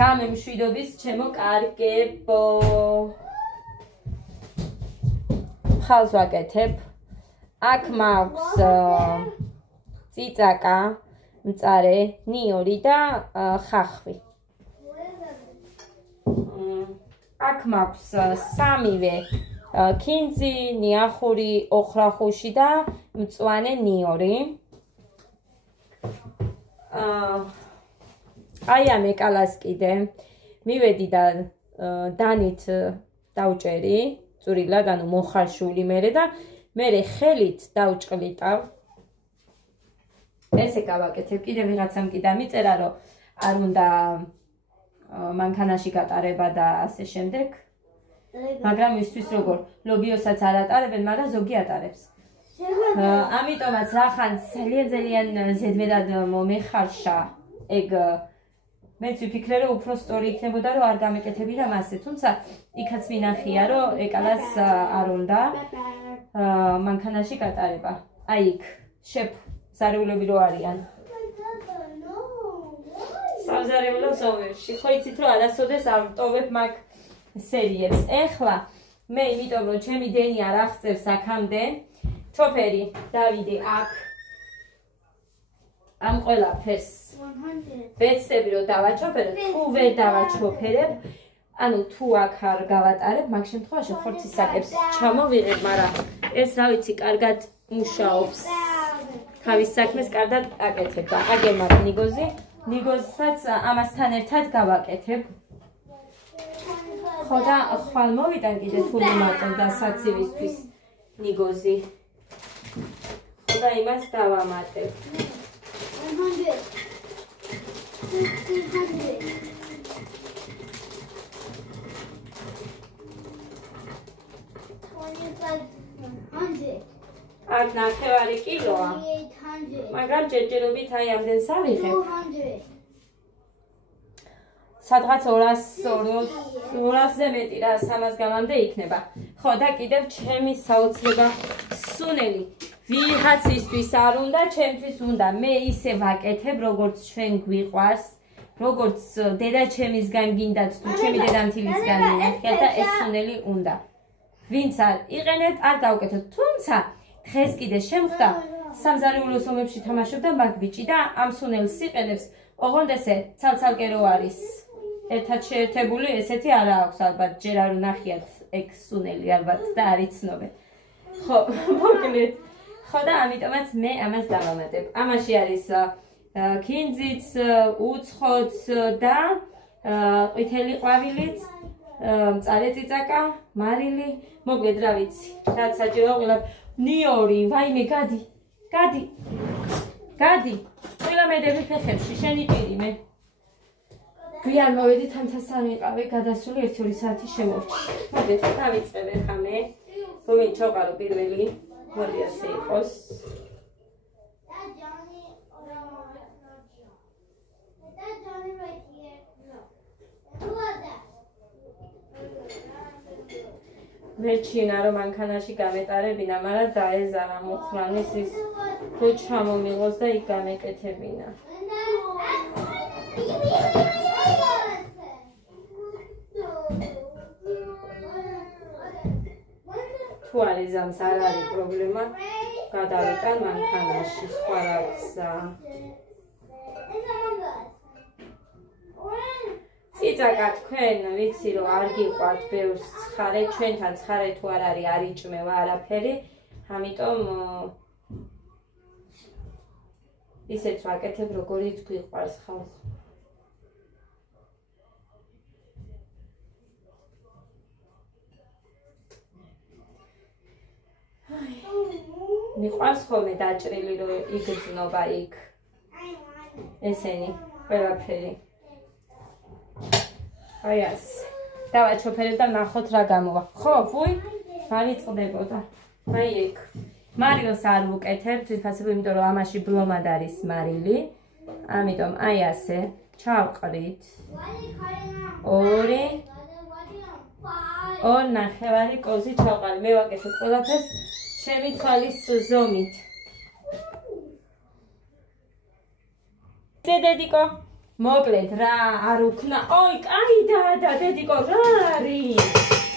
გამემშვიდობის ჩემო კარგებო. ხალს ვაკეთებ. აქ მაქვს წიწაკა, მწარე, ნიორი და ხახვი. აქ მაქვს სამივე ქინძი, ნიახური, ოხრახუში და მწვანე ნიორი. აი ამ ეკალას კიდე მივედი და დანით დავჭერი წვრილად, ანუ მოხარშული მერე და მერე ხელით დავჭყლიტავ. ესე გავაკეთებ. კიდე ვიღაცამ კი დამიწერა, რომ არ უნდა მანქანაში გატარება და ასე შემდეგ. მაგრამ ისთვის როგორ ლობიოსაც არ ატარებენ, მაგრამ ზოგი ატარებს. ამიტომაც რახან ძალიან ზედმეტად მომეხარშა ეგ მეც ვიფიქრე, რომ უფრო სწორი იქნებოდა, რომ არ გამეკეთებინა მასე, თუმცა იქაც მინახია, რომ ეკალას არ უნდა მანქანაში გატარება. აი იქ ზარეულები რო არიან. სამზარეულო ზომებში. ხო იცით, რომ არასოდეს არ ვტოვებ მაგ სერიებს. ეხლა მე იმიტომ, რომ ჩემი დენი არ აღწევს აქამდე, ჩოფერი დავიდე აქ ამ ყველაფერს ვეცდები, რომ დავაჩოფერებ, თუ ვერ დავაჩოფერებ, ანუ თუ აქ არ გავატარებ, მაგ შემთხვევაში ხორცის საკებს ჩამოვიღებ, მაგრამ ეს რა ვიცი, კარგად მუშაობს. თავის საქმეს კარგად აკეთებ და აგემარ ნიგოზსაც ამასთან ერთად გავაკეთებ. ხო და ხვალ მოვიტან კიდე თუ მომატებ და საცივისთვის ნიგოზი. ხო და იმას დავამატებ. 100. აქ ნახევარი კილოა. მაგრამ ჯერჯერობით აი ამდენს ავიღებ. სადღაც 200-ზე მეტი რა 300 გამამდე იქნება. ხო და კიდევ ჩემი საოცრება სუნელი. ვიღაცისთვის არ უნდა, ჩემთვის უნდა. მე ისე ვაკეთებ, როგორც ჩვენ გვიყვარს, როგორც დედაჩემისგან გინდათ თუ ჩემი დედამთილისგან მინახეთ და ეს სუნელი უნდა. ვინც არ იყენებთ, არ გავკეთოთ. თუმცა დღეს კიდე შემხვდა სამზარეულო ომებში თამაშობდა მაგ ბიჭი და ამ სუნელს იყენებს. ოღონდ ესე ცალცალკე რო არის ერთად შეერთებული, ესეთი არა აქვს ალბათ, ჯერ არ ვნახიათ ეგ სუნელი ალბათ და არ იცნობენ. ხო, მოკლედ. ხო და ამიტომაც მე ამას დავამატებ. ამაში არის ქინძიც, უცხოც და ყვითელი ყვავილიც, მწარე წიწაკა, მარილი, მოკლედ რა ვიცი, რაც საჭირო ყველაფერი. ნიორი, ვაიმე, გადი. ყველა მედები ფეხებში, შენი პირი მე. გვიან მოვედით ამთასთან ვიყავი, გადასული 1-2 საათი შემორჩა. მოდი, დავიწყებ ხა მე. რომი ჩოყარო პირველი, მოდი ასე იყოს. მერჩინა რომ მანქანაში გამეტარებინა, მაგრამ დაეზარა მუხრანის ის რო ჩამომიღოს და იქ გამეკეთებინა. თუ არის ზამს არ არის პრობლემა, გადავიტან მანქანაში, სხვა რაღაცა. წიწაკა თქვენ ვიცი რომ არ გიყვართ ბევრს ცხარე, ჩვენთან ცხარე თუ არ არის, არ იჭმევა არაფერი, ამიტომ ისეც ვაკეთებ როგორიც გიყვარს ხალხს. მიყვარს ხოლმე დაჭრილი რომ იგრძნობა იქ ესენი ყველაფერი. აი ეს დავაჩოფერებ და ნახოთ რა გამოვა. ხო, ვუი, მარი წდებოდა. აი ეგ. მარილს არ ვუკეთებ, თვითფასებ, იმიტომ რომ ამაში ბლომად არის მარილი. ამიტომ აი ასე ჩავყრით. 2 ნახევარი კოზი ჩავყარი. მე ვაკეთებ ყველაფერს ჩემი თვალის ზომით. დედიკო, მოკლედ რა არ უქნა. ოი, კაი და დედიკო რა არის?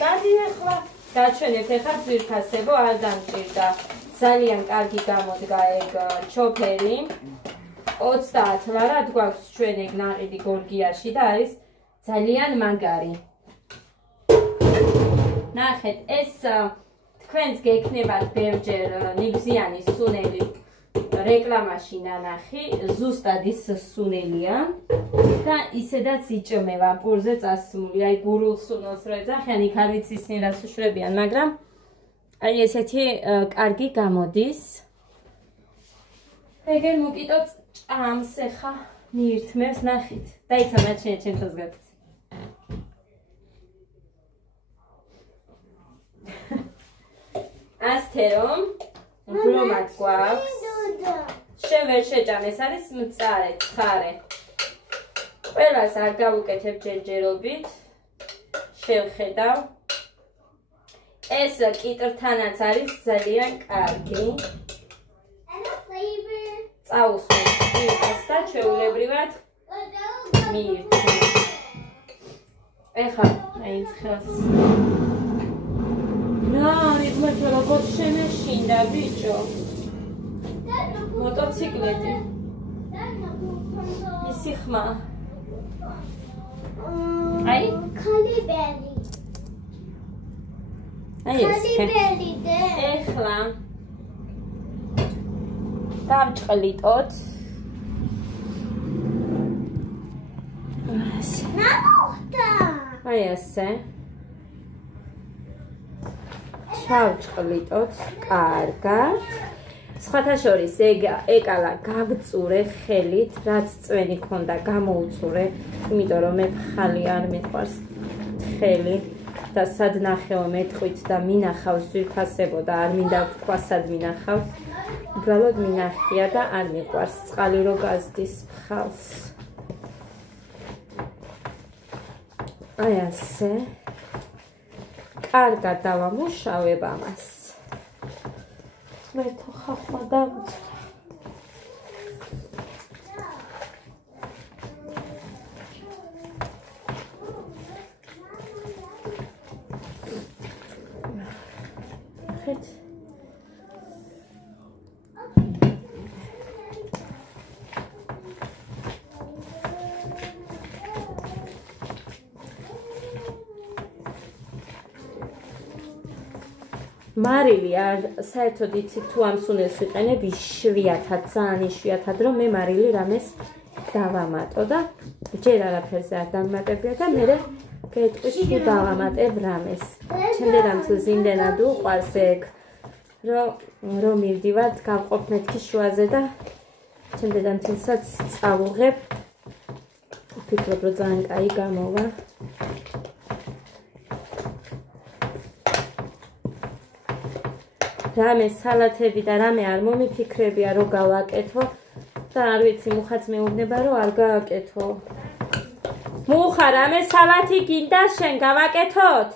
გადი ახლა გაჩვენებთ ახლა ძვირფასებო არ დამჭირდა. ძალიან კარგი გამოდგა ეგ ჩოფერი. 30 ლარად გვაქვს ჩვენ ეგ ნაყიდი გორგიაში და არის ძალიან მაგარი. ნახეთ, ეს თქვენს გექნებათ ბევრჯერ ნიგზიანი სუნელი რეკლამაში ნანახი, ზუსტად ის სუნელია და ისედაც იჭმევა პურზე წასული, აი გურულ სუნელს რო ეძახიან, იქ არ ვიცი ისინი რას უშვებიან, მაგრამ აი ესეთი კარგი გამოდის. ეგერ მოკიტო ჭამს ეხა მიირთმევს, ნახით. დაიცა მაჩვენე ჩემს გაგც. ასთე რომ ბლომად გვაქვს. შენ ვერ შეჭამ, ეს არის მწარე, ცხარე. ყველას არ გავუკეთებ ჯერჯერობით. შევხედავ. ეს კიტრთანაც არის ძალიან კარგი. წაუსვენ და ჩვეულებრივად მიირთმევ. ეხლა აიცხელს. რა, მითხეთ როგორ შემეშინდა ბიჭო. მოტოციკლეტი. ისი ხმა. აი, კალიბერი. აი ეს. კალიბერი და ეხლა დავჭყლიტოთ. ნამოხტა. აი ასე. ჩავჭყლიტოთ კარგად. სხვათა შორის ეკალა გავწურე ხელით, რაც წვენი ქონდა გამოუწურე, იმიტომ რომ მე ფხალი არ მიყვარს ხელი და სად ნახეო მეტყვით და მინახავს ძვირფასებო და არ მინდა თქვა სად მინახავს. უბრალოდ მინახია და არ მიყვარს წყალი რო გაზდის ფხალს. აი ასე. კარგად დავამუშავებ ამას. მე თუ ხახვა დავწვა. ხეთ. მარილი არ საერთოდ იცით თუ ამ სუნელს ვიყენებ იშვიათად, ძალიან იშვიათად, რომ მე მარილი რამეს დავამატო და ჯერ არაფერზე არ დავამატებია და მე გეტყვის თუ დავამატებ რამეს. ჩემდენაც ზინდენად უყვარს ეგ, რომ მივდივარ გავყოფ მეთქი შუაზე და ჩემდენაც თვითსაც წავუღებ. ვფიქრობ, რომ ძალიან კაი გამოვა. რამე სალათები და რამე არ მომიფიქრებია რომ გავაკეთო და არ ვიცი მუხაც მეუბნება რომ არ გააკეთო. მუხა რამე სალათი გინდა შენ გავაკეთოთ?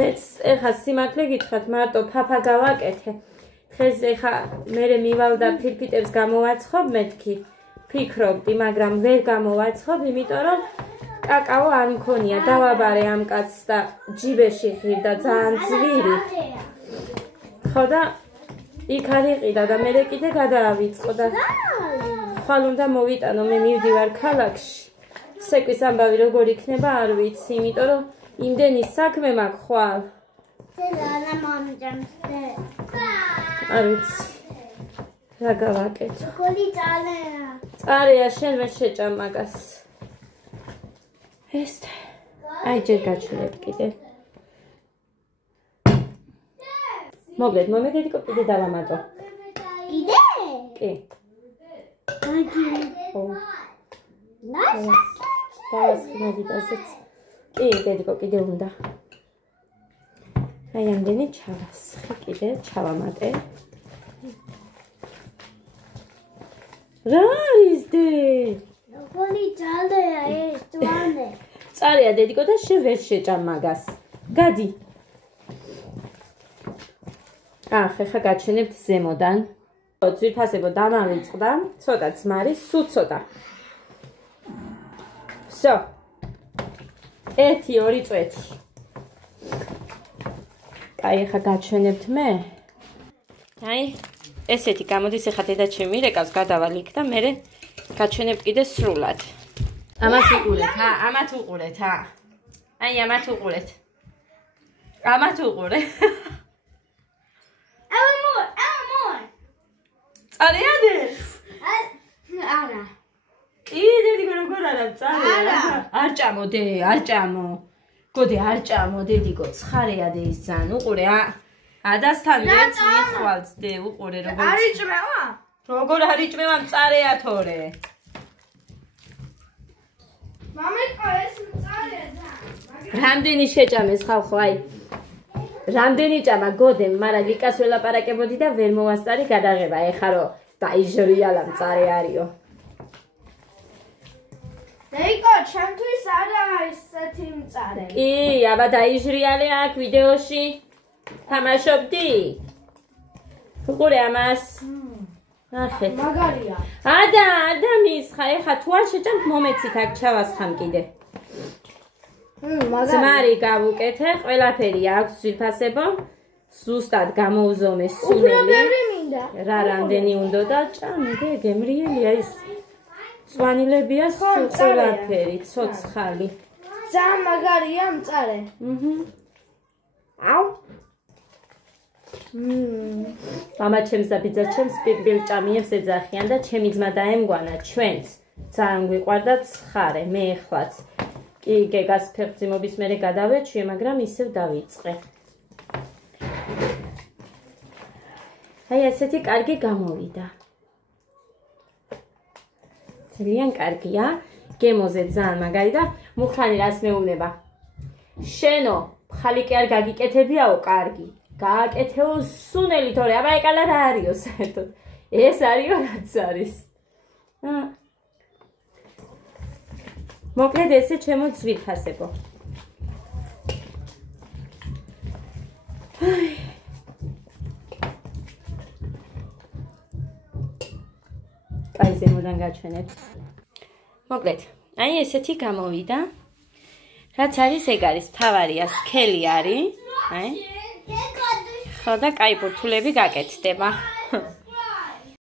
მეც ეხა სიმართლე გითხრათ მარტო ფაფა გავაკეთე. დღეს ეხა მე მივალ და ფირფიტებს გამოვაცხობ მეთქი. ფიქრობდი, მაგრამ ვერ გამოვაცხობ, იმიტომ რომ კაკაო არ მქონია, დავაბარე ამ კაცს და ჯიბეში ღირდა ძალიან ძვირი. ხო და იქ არ იყიდა და მე კიდე გადაავიწყო და ხვალ უნდა მოვიტანო, მე მივდივარ ქალაქში. ცეკვის ამბავი როგორ იქნება არ ვიცი, იმიტომ რომ იმდენი საქმე მაქვს ხვალ. არ ვიცი. რა გავაკეთო? გოლი წალეა. წარეა შენ ვერ შეჭამ მაგას. ეს აი ჯერ გაჩვენებ კიდე. მოგეთ, მომედეთიკო კიდე დავამატო. კიდე? კი. აგი. ო. ნაცა. დავასხმები დასეც. კი, დედიკო კიდე უნდა. აი ამდენი ჩავასხი კიდე, ჩავამატე. რა არის დე? გოლი წალეა ეს თვანე. წარეა დედიკო და შენ ვერ შეჭამ მაგას. გადი. ახლა გაჩვენებთ ზემოდან. ძვირფასებო დამავიწყდა, ცოტა ძმარი, სულ ცოტა. Всё. 1-2 წვეთი. აი, ახლა გაჩვენებთ მე. აი, ესეთი გამოდის ახლა დედაჩემი რეკავს გადავალ იქ და მე გაჩვენებთ კიდე სრულად. ამას უყურეთ, ამათ უყურეთ, აი, ამათ უყურეთ. ამათ უყურე. More. წარეადე? Ara. კიდე როგორ არა წარე? არ ჭამო დე, არ ჭამო. გოდი არ ჭამო დედიკო, ცხარეადე ის ძალიან უყურე, ადასთან ვერც მიხვალთ დე, უყურე როგორ. არ იჭმევა? როგორ არ იჭმევა მწარეა თორე. მამიკო ეს მწარეა ძალიან. რამდენი შეჭამეს ხალხო, აი. რამდენი ჭამა გოდემ, მაგრამ ლიკას ველაპარაკებოდი და ვერ მოვასწარი გადაღება, ეხა რო დაიჟრიალა მწარე არისო. დეიკო, ჩემთვის არა ისეთი მწარე. კი, აბა დაიჟრიალე აქ ვიდეოში. თამაშობდი? უყურე ამას. ნახეთ. მაგარია. არა მისხა, ეხა თუ არ შეჭამთ მომეცით აქ ჩავასხამ კიდე. ძმარი გავუკეთე, ყველაფერი აქვს ძვირფასებო. ზუსტად გამოუზომე სუნელი. რა რამდენი უნდა და ჭამე და გემრიელია ის. წვანილებია ყველაფერი, ცოცხალი. ძალიან მაგარია მწარე. აუ. მამა ჩემს და ბიძა ჩემს პირბილ ჭამიებს ეძახიან და ჩემი ძმა დაემგვანა ჩვენც. ძალიან გვიყვარდა ცხარე, მე ეხლაც. კი, გეგას ფეხმძიმობის მერე გადავეჩვიე, მაგრამ ისევ დავიწყე. აი ესეთი კარგი გამოვიდა. ძალიან კარგია, გემოზე ძალიან მაგარი და მუხრანი რას მეუბნება. შენო, ხალიკი არ გაგიკეთებიაო კარგი. გააკეთეო სუნელი თორე, აბა ეკალა რა არისო საერთოდ. ეს არისო რაც არის. მოკლედ ესე ჩემო ძვირფასებო. აი ზემოდან გაჩვენებთ. მოკლედ, აი ესეთი გამოვიდა. რაც არის ეგ არის, თავარია, სქელი არის. აი. ხო და კაი ბურთულები გაკეთდება.